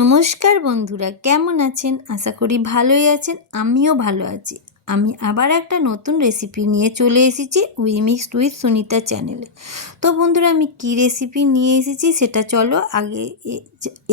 নমস্কার বন্ধুরা, কেমন আছেন? আশা করি ভালোই আছেন। আমিও ভালো আছি। আমি আবার একটা নতুন রেসিপি নিয়ে চলে এসেছি উই মিক্সড উইথ সুনিতা চ্যানেলে। তো বন্ধুরা, আমি কী রেসিপি নিয়ে এসেছি সেটা চলো আগে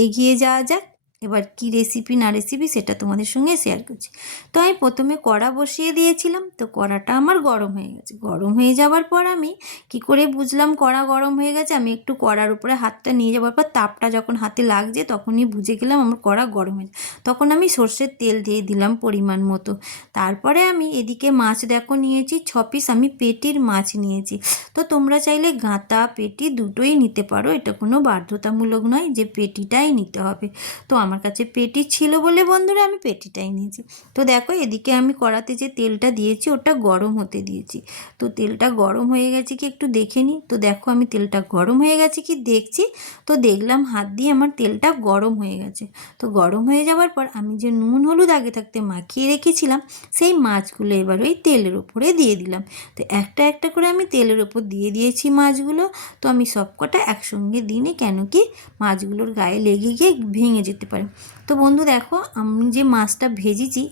এগিয়ে যাওয়া যাক। এবার কী রেসিপি না রেসিপি সেটা তোমাদের সঙ্গে শেয়ার করছি। তো আমি প্রথমে কড়া বসিয়ে দিয়েছিলাম। তো কড়াটা আমার গরম হয়ে গেছে। গরম হয়ে যাওয়ার পর আমি কি করে বুঝলাম কড়া গরম হয়ে গেছে? আমি একটু কড়ার উপরে হাতটা নিয়ে যাওয়ার পর তাপটা যখন হাতে লাগছে তখনই বুঝে গেলাম আমার কড়া গরম হয়েছে। তখন আমি সর্ষের তেল দিয়ে দিলাম পরিমাণ মতো। তারপরে আমি এদিকে মাছ দেখো নিয়েছি 6 পিস, আমি পেটির মাছ নিয়েছি। তো তোমরা চাইলে গাঁতা পেটি দুটোই নিতে পারো, এটা কোনো বাধ্যতামূলক নয় যে পেটিটাই নিতে হবে। তো আমার কাছে পেটি ছিল বলে বন্ধুরা আমি পেটিটাই নিয়েছি। তো দেখো এদিকে আমি কড়াতে যে তেলটা দিয়েছি ওটা গরম হতে দিয়েছি। তো তেলটা গরম হয়ে গেছে কি একটু দেখে নিই। তো দেখো আমি তেলটা গরম হয়ে গেছে কি দেখছি। তো দেখলাম হাত দিয়ে আমার তেলটা গরম হয়ে গেছে। তো গরম হয়ে যাওয়ার পর আমি যে নুন হলুদ আগে থাকতে মাখিয়ে রেখেছিলাম সেই মাছগুলো এবার ওই তেলের ওপরে দিয়ে দিলাম। তো একটা একটা করে আমি তেলের ওপর দিয়ে দিয়েছি মাছগুলো। তো আমি সবকটা একসঙ্গে দিইনি, কেন কি মাছগুলোর গায়ে লেগে গিয়ে ভেঙে যেতে পারে। তো বন্ধু দেখো আমি যে মাছটা ভেজেছি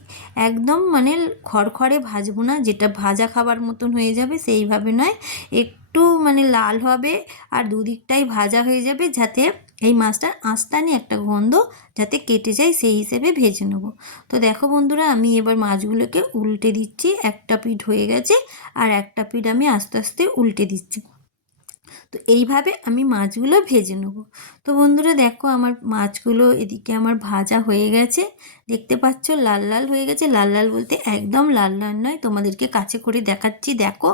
একদম মানে খড়খড়ে ভাজবো না, যেটা ভাজা খাবার মতন হয়ে যাবে সেইভাবে নয়, একটু মানে লাল হবে আর দুদিকটাই ভাজা হয়ে যাবে, যাতে এই মাছটার আঁশটানি একটা গন্ধ যাতে কেটে যায় সেই হিসেবে ভেজে নেব। তো দেখো বন্ধুরা আমি এবার মাছগুলোকে উল্টে দিচ্ছি। একটা পিঠ হয়ে গেছে আর একটা পিঠ আমি আস্তে আস্তে উল্টে দিচ্ছি। তো এইভাবে আমি মাছগুলো ভেজে নেব। তো বন্ধুরা দেখো আমার মাছগুলো এদিকে আমার ভাজা হয়ে গেছে, দেখতে পাচ্ছ লাল লাল হয়ে গেছে। লাল লাল বলতে একদম লাল লাল নয়, তোমাদেরকে কাছে করে দেখাচ্ছি। দেখো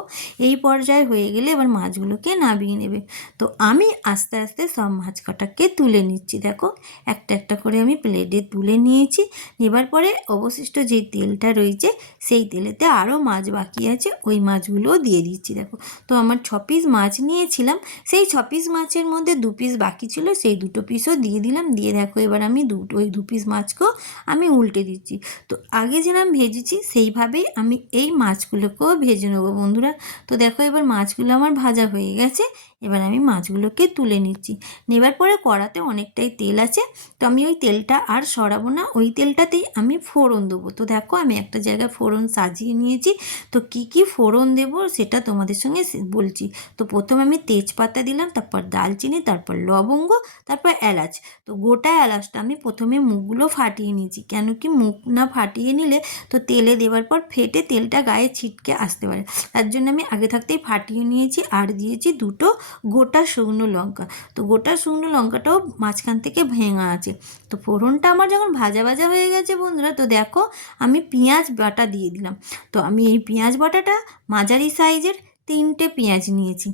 এই পর্যায়ে হয়ে গেলে এবার মাছগুলোকে নামিয়ে নেবে। তো আমি আস্তে আস্তে সব মাছ কটাকে তুলে নিচ্ছি। দেখো একটা একটা করে আমি প্লেটে তুলে নিয়েছি। নেবার পরে অবশিষ্ট যে তেলটা রয়েছে সেই তেলেতে আরও মাছ বাকি আছে, ওই মাছগুলোও দিয়ে দিচ্ছি। দেখো তো আমার 6 পিস মাছ নিয়েছিলাম, সেই 6 পিস মাছের মধ্যে 2 পিস বাকি ছিল, সেই 2 পিসও দিয়ে দিলাম। দিয়ে দেখো এবার আমি ওই 2 পিস মাছকেও আমি উল্টে দিচ্ছি। তো আগে যেরকম ভেজেছি সেইভাবেই আমি এই মাছগুলোকেও ভেজে নেবো বন্ধুরা। তো দেখো এবার মাছগুলো আমার ভাজা হয়ে গেছে। এবার আমি মাছগুলোকে তুলে নিচ্ছি। নেবার পরে কড়াতে অনেকটাই তেল আছে, তো আমি ওই তেলটা আর সরাবো না, ওই তেলটাতেই আমি ফোড়ন দেবো। তো দেখো আমি একটা জায়গায় ফোড়ন সাজিয়ে নিয়েছি। তো কি কি ফোড়ন দেবো সেটা তোমাদের সঙ্গে বলছি। তো প্রথমে আমি তেজপাতা দিলাম, তারপর দালচিনি, তারপর লবঙ্গ, তারপর এলাচ। তো গোটা এলাচটা আমি প্রথমে মুখগুলো ফাটিয়ে নিয়েছি, কেন কি মুখ না ফাটিয়ে নিলে তো তেলে দেওয়ার পর ফেটে তেলটা গায়ে ছিটকে আসতে পারে, তার জন্য আমি আগে থাকতেই ফাটিয়ে নিয়েছি। আর দিয়েছি 2টো গোটা শুকনো লঙ্কা। তো গোটা শুকনো লঙ্কাটাও মাঝখান থেকে ভেঙা আছে। তো ফোড়নটা আমার যখন ভাজা ভাজা হয়ে গেছে বন্ধুরা, তো দেখো আমি পেঁয়াজ বাটা দিয়ে দিলাম। তো আমি এই পেঁয়াজ বাটাটা মাঝারি সাইজের 3টে পেঁয়াজ নিয়েছি।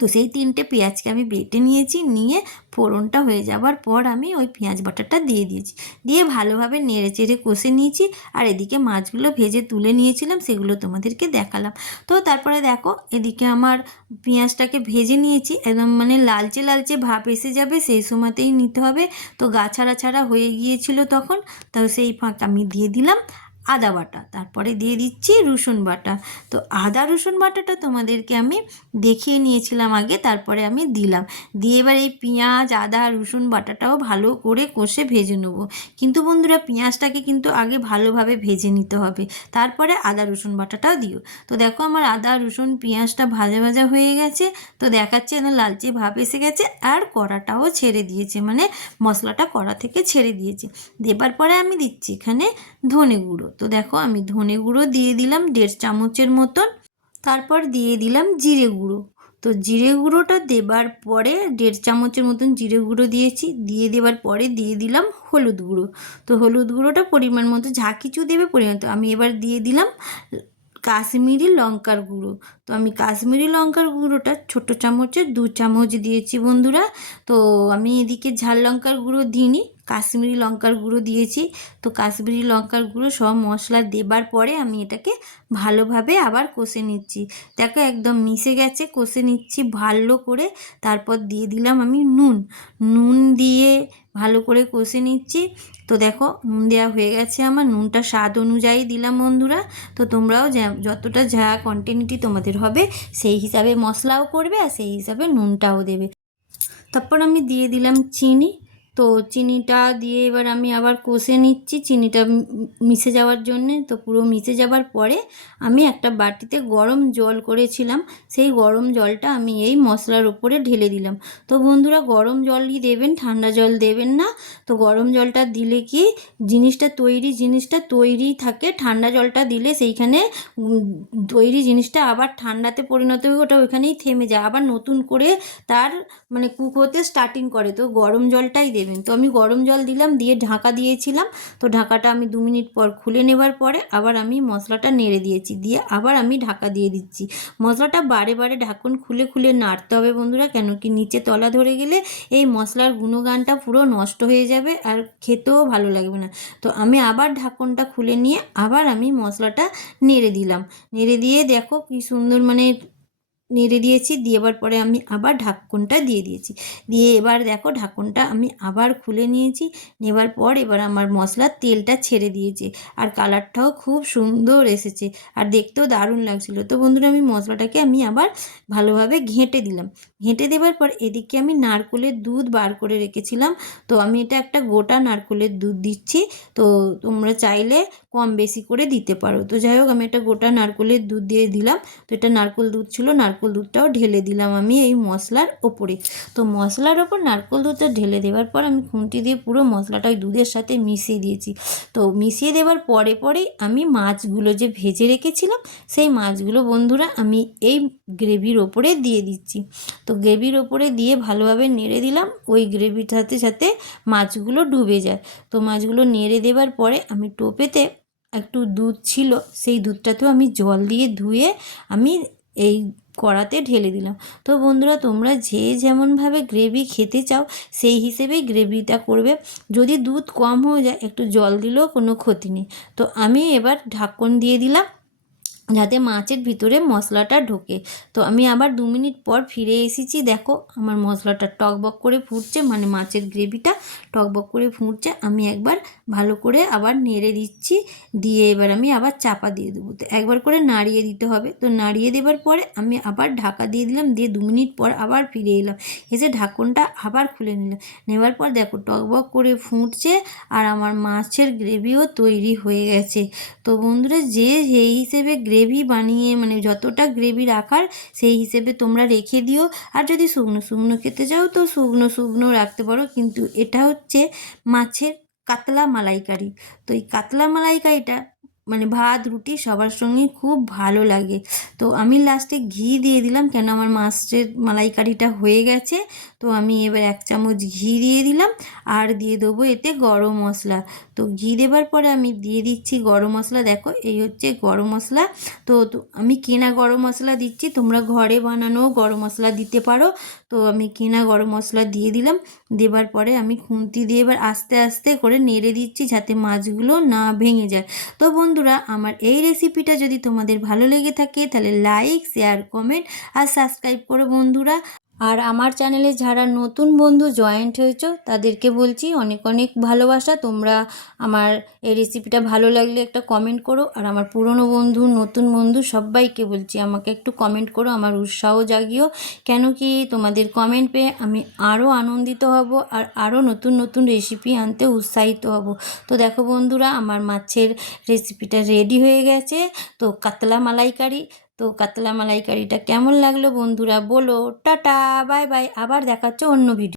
তো সেই 3টে পেঁয়াজকে আমি বেটে নিয়েছি। নিয়ে ফোড়নটা হয়ে যাওয়ার পর আমি ওই পেঁয়াজ বাটাটা দিয়ে দিয়েছি। দিয়ে ভালোভাবে নেড়ে চেড়ে কষে নিয়েছি। আর এদিকে মাছগুলো ভেজে তুলে নিয়েছিলাম, সেগুলো তোমাদেরকে দেখালাম। তো তারপরে দেখো এদিকে আমার পেঁয়াজটাকে ভেজে নিয়েছি, একদম মানে লালচে লালচে ভাব এসে যাবে সেই সময়তেই নিতে হবে। তো গা ছাড়া ছাড়া হয়ে গিয়েছিল তখন। তো সেই ফাঁক আমি দিয়ে দিলাম আদা বাটা, তারপরে দিয়ে দিচ্ছি রসুন বাটা। তো আদা রসুন বাটাটা তোমাদেরকে আমি দেখিয়ে নিয়েছিলাম আগে, তারপরে আমি দিলাম। দিয়ে এবার এই পেঁয়াজ আদা রসুন বাটাটাও ভালো করে কষে ভেজে নেবো। কিন্তু বন্ধুরা পেঁয়াজটাকে কিন্তু আগে ভালোভাবে ভেজে নিতে হবে, তারপরে আদা রসুন বাটাটাও দিও। তো দেখো আমার আদা রসুন পেঁয়াজটা ভাজা ভাজা হয়ে গেছে। তো দেখাচ্ছে না লালচে ভাব এসে গেছে, আর কড়াটাও ছেড়ে দিয়েছে, মানে মশলাটা কড়া থেকে ছেড়ে দিয়েছে। দেবার পরে আমি দিচ্ছি এখানে ধনে গুঁড়ো। তো দেখো আমি ধনে গুঁড়ো দিয়ে দিলাম 1.5 চামচের মতন। তারপর দিয়ে দিলাম জিরে গুঁড়ো। তো জিরে গুঁড়োটা দেবার পরে 1.5 চামচের মতন জিরে গুঁড়ো দিয়েছি। দিয়ে দেবার পরে দিয়ে দিলাম হলুদ গুঁড়ো। তো হলুদ গুঁড়োটা পরিমাণ মতো যা কিছু দেবে পরিমাণ মতো। আমি এবার দিয়ে দিলাম কাশ্মীরি লঙ্কার গুঁড়ো। তো আমি কাশ্মীরি লঙ্কার গুঁড়োটা ছোটো চামচে 2 চামচ দিয়েছি বন্ধুরা। তো আমি এদিকে ঝাল লঙ্কার গুঁড়ো দিইনি, কাশ্মীরি লঙ্কার গুঁড়ো দিয়েছি। তো কাশ্মীরি লঙ্কার গুঁড়ো সব মশলা দেবার পরে আমি এটাকে ভালোভাবে আবার কষে নিচ্ছি। দেখো একদম মিশে গেছে, কষে নিচ্ছি ভালো করে। তারপর দিয়ে দিলাম আমি নুন। নুন দিয়ে ভালো করে কষে নিচ্ছি। তো দেখো নুন দেওয়া হয়ে গেছে আমার, নুনটা স্বাদ অনুযায়ী দিলাম বন্ধুরা। তো তোমরাও যতটা যা কোয়ান্টিটি তোমাদের হবে সেই হিসাবে মশলাও করবে আর সেই হিসাবে নুনটাও দেবে। তারপর আমি দিয়ে দিলাম চিনি। তো চিনিটা দিয়ে এবার আমি আবার কষে নিচ্ছি চিনিটা মিশে যাওয়ার জন্যে। তো পুরো মিশে যাবার পরে আমি একটা বাটিতে গরম জল করেছিলাম, সেই গরম জলটা আমি এই মশলার উপরে ঢেলে দিলাম। তো বন্ধুরা গরম জলই দেবেন, ঠান্ডা জল দেবেন না। তো গরম জলটা দিলে কি জিনিসটা তৈরি থাকে, ঠান্ডা জলটা দিলে সেইখানে তৈরি জিনিসটা আবার ঠান্ডাতে পরিণত হয়ে ওটা ওইখানেই থেমে যায়, আবার নতুন করে তার মানে কুক হতে স্টার্টিং করে। তো গরম জলটাই দেবেন। তো আমি গরম জল দিলাম, দিয়ে ঢাকা দিয়েছিলাম। তো ঢাকাটা আমি 2 মিনিট পর খুলে নেবার পরে আবার আমি মশলাটা নেড়ে দিয়েছি, দিয়ে আবার আমি ঢাকা দিয়ে দিচ্ছি। মশলাটা বারে বারে ঢাকন খুলে খুলে নাড়তে হবে বন্ধুরা, কেন কি নিচে তলা ধরে গেলে এই মশলার গুণগানটা পুরো নষ্ট হয়ে যাবে আর খেতেও ভালো লাগবে না। তো আমি আবার ঢাকনটা খুলে নিয়ে আবার আমি মশলাটা নেড়ে দিলাম। নেড়ে দিয়ে দেখো কি সুন্দর মানে নেড়ে দিয়েছি, দেওয়ার পরে আমি আবার ঢাকনটা দিয়ে দিয়েছি। দিয়ে এবার দেখো ঢাকনটা আমি আবার খুলে নিয়েছি। নেবার পর এবার আমার মশলার তেলটা ছেড়ে দিয়েছে, আর কালারটাও খুব সুন্দর এসেছে, আর দেখতেও দারুণ লাগছিলো। তো বন্ধুরা আমি মশলাটাকে আমি আবার ভালোভাবে ঘেঁটে দিলাম। ঘেঁটে দেওয়ার পর এদিকে আমি নারকোলের দুধ বার করে রেখেছিলাম। তো আমি এটা একটা গোটা নারকোলের দুধ দিচ্ছি। তো তোমরা চাইলে কম বেশি করে দিতে পারো। তো যাই হোক আমি একটা গোটা নারকোলের দুধ দিয়ে দিলাম। তো এটা নারকোল দুধ ছিল, নারকোল দুধটাও ঢেলে দিলাম আমি এই মশলার ওপরে। তো মশলার ওপর নারকোল দুধটা ঢেলে দেওয়ার পর আমি খুন্তি দিয়ে পুরো মশলাটা ওই দুধের সাথে মিশিয়ে দিয়েছি। তো মিশিয়ে দেওয়ার পরেই আমি মাছগুলো যে ভেজে রেখেছিলাম সেই মাছগুলো বন্ধুরা আমি এই গ্রেভির ওপরে দিয়ে দিচ্ছি। তো গ্রেভির ওপরে দিয়ে ভালোভাবে নেড়ে দিলাম, ওই গ্রেভির সাথে সাথে মাছগুলো ডুবে যায়। তো মাছগুলো নেড়ে দেওয়ার পরে আমি টোপেতে একটু দুধ ছিল, সেই দুধটাতেও আমি জল দিয়ে ধুয়ে আমি এই কড়াতে ঢেলে দিলাম। তো বন্ধুরা তোমরা যে যেমনভাবে গ্রেভি খেতে চাও সেই হিসেবেই গ্রেভিটা করবে। যদি দুধ কম হয়ে যায় একটু জল দিলেও কোনো ক্ষতি নেই। তো আমি এবার ঢাকন দিয়ে দিলাম যাতে মাছের ভিতরে মশলাটা ঢোকে। তো আমি আবার 2 মিনিট পর ফিরে এসেছি। দেখো আমার মশলাটা টকবক করে ফুটছে, মানে মাছের গ্রেভিটা টকবক করে ফুটছে। আমি একবার ভালো করে আবার নেড়ে দিচ্ছি, দিয়ে এবার আমি আবার চাপা দিয়ে দেবো। তো একবার করে নাড়িয়ে দিতে হবে। তো নাড়িয়ে দেবার পরে আমি আবার ঢাকা দিয়ে দিলাম, দিয়ে 2 মিনিট পর আবার ফিরে এলাম, এসে ঢাকনটা আবার খুলে নিলাম। নেওয়ার পর দেখো টকবক করে ফুটছে আর আমার মাছের গ্রেভিও তৈরি হয়ে গেছে। তো বন্ধুরা যে সেই হিসেবে গ্রেভি বানিয়ে মানে যতটা গ্রেভি রাখার সেই হিসেবে তোমরা রেখে দিও। আর যদি শুকনো শুকনো খেতে চাও তো শুকনো শুকনো রাখতে পারো, কিন্তু এটা হচ্ছে মাছের কাতলা মালাইকারি। তো এই কাতলা মালাইকারিটা মানে ভাত রুটি সবার সঙ্গে খুব ভালো লাগে। তো আমি লাস্টে ঘি দিয়ে দিলাম, কেন আমার মাছের মালাইকারিটা হয়ে গেছে। তো আমি এবার 1 চামচ ঘি দিয়ে দিলাম, আর দিয়ে দেবো এতে গরম মশলা। তো ঘি দেবার পরে আমি দিয়ে দিচ্ছি গরম মশলা। দেখো এই হচ্ছে গরম মশলা। তো আমি কেনা গরম মশলা দিচ্ছি, তোমরা ঘরে বানানো গরম মশলা দিতে পারো। তো আমি কেনা গরম মশলা দিয়ে দিলাম। দেবার পরে আমি খুন্তি দিয়ে এবার আস্তে আস্তে করে নেড়ে দিচ্ছি যাতে মাছগুলো না ভেঙে যায়। তো বন্ধুরা আমার এই রেসিপিটা যদি তোমাদের ভালো লেগে থাকে তাহলে লাইক, শেয়ার, কমেন্ট আর সাবস্ক্রাইব করো বন্ধুরা। আর আমার চ্যানেলে যারা নতুন বন্ধু জয়েন্ট হয়েছো তাদেরকে বলছি অনেক অনেক ভালোবাসা। তোমরা আমার এই রেসিপিটা ভালো লাগলে একটা কমেন্ট করো, আর আমার পুরনো বন্ধু নতুন বন্ধু সবাইকে বলছি আমাকে একটু কমেন্ট করো, আমার উৎসাহ জাগিও। কেন কি তোমাদের কমেন্ট পেয়ে আমি আরও আনন্দিত হব আর আরও নতুন নতুন রেসিপি আনতে উৎসাহিত হব। তো দেখো বন্ধুরা আমার মাছের রেসিপিটা রেডি হয়ে গেছে। তো কাতলা মালাইকারি। তো কাতলা মালাইকারিটা কেমন লাগলো বন্ধুরা বলো। টাটা, বাই বাই, আবার দেখা হচ্ছে অন্য ভিডিও।